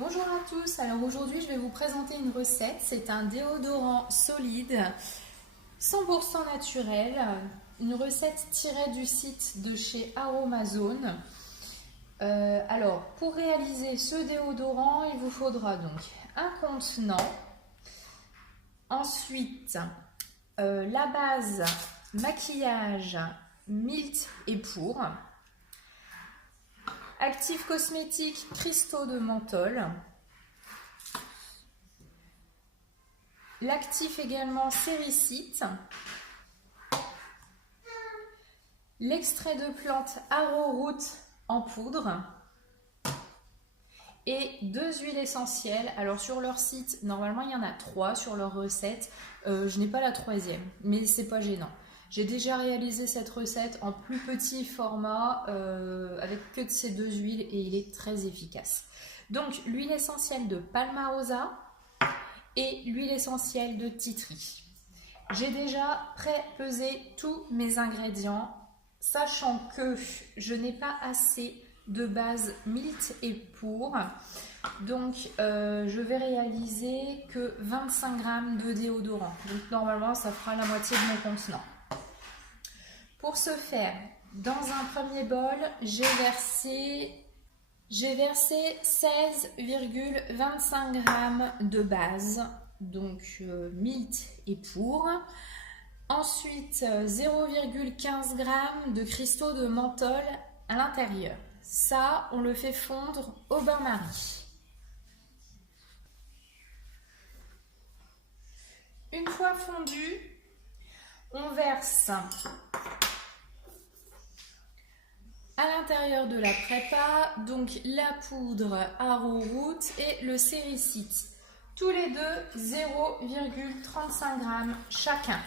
Bonjour à tous, alors aujourd'hui je vais vous présenter une recette, c'est un déodorant solide 100% naturel, une recette tirée du site de chez Aromazone. Alors pour réaliser ce déodorant, il vous faudra donc un contenant, ensuite la base maquillage Milt et Pour, actif cosmétique cristaux de menthol, l'actif également Séricite, l'extrait de plante Arrowroot en poudre et 2 huiles essentielles. Alors sur leur site, normalement il y en a 3 sur leur recette. Je n'ai pas la 3e, mais c'est pas gênant. J'ai déjà réalisé cette recette en plus petit format avec que de ces 2 huiles et il est très efficace. Donc l'huile essentielle de Palmarosa et l'huile essentielle de Tea Tree. J'ai déjà pré-pesé tous mes ingrédients, sachant que je n'ai pas assez de base Milt et Pour. Donc je vais réaliser que 25 g de déodorant. Donc normalement ça fera la moitié de mon contenant. Pour ce faire, dans un premier bol, j'ai versé 16,25 g de base, donc Milt et Pour. Ensuite, 0,15 g de cristaux de menthol à l'intérieur. Ça, on le fait fondre au bain-marie. Une fois fondu, on verse à l'intérieur de la prépa, donc la poudre Arrowroot et le Séricite. Tous les deux 0,35 g chacun.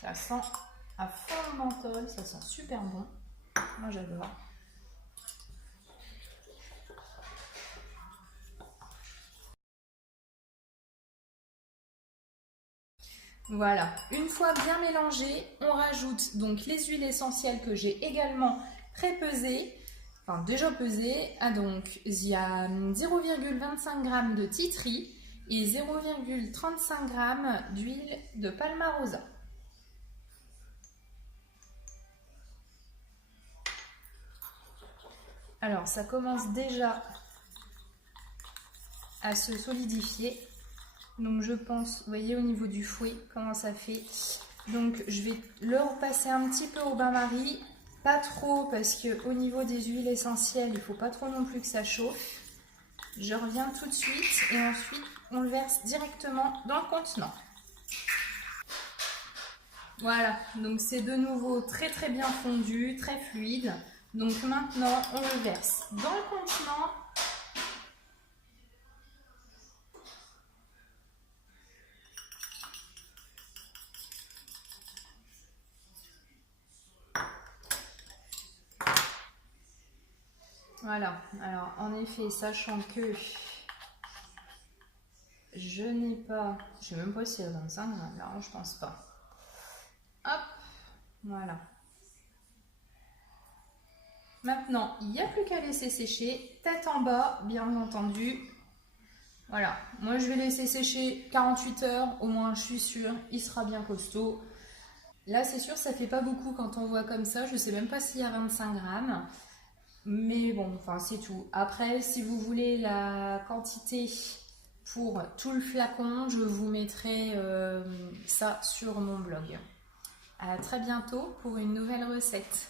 Ça sent à fond le menthol, ça sent super bon. Moi j'adore. Voilà, une fois bien mélangé, on rajoute donc les huiles essentielles que j'ai également pré-pesées, enfin déjà pesées. Ah donc il y a 0,25 g de Tea Tree et 0,35 g d'huile de Palmarosa. Alors ça commence déjà à se solidifier. Donc je pense, vous voyez au niveau du fouet comment ça fait. Donc je vais le repasser un petit peu au bain-marie, pas trop parce que au niveau des huiles essentielles, il ne faut pas trop non plus que ça chauffe. Je reviens tout de suite et ensuite on le verse directement dans le contenant. Voilà, donc c'est de nouveau très très bien fondu, très fluide. Donc maintenant on le verse dans le contenant. Voilà, alors en effet, sachant que je n'ai pas, je sais même pas s'il y a 25 g, non, je pense pas. Hop, voilà. Maintenant, il n'y a plus qu'à laisser sécher, tête en bas, bien entendu. Voilà, moi je vais laisser sécher 48 heures, au moins je suis sûre, il sera bien costaud. Là, c'est sûr, ça fait pas beaucoup quand on voit comme ça, je sais même pas s'il y a 25 g. Mais bon, enfin c'est tout. Après, si vous voulez la quantité pour tout le flacon, je vous mettrai ça sur mon blog. À très bientôt pour une nouvelle recette.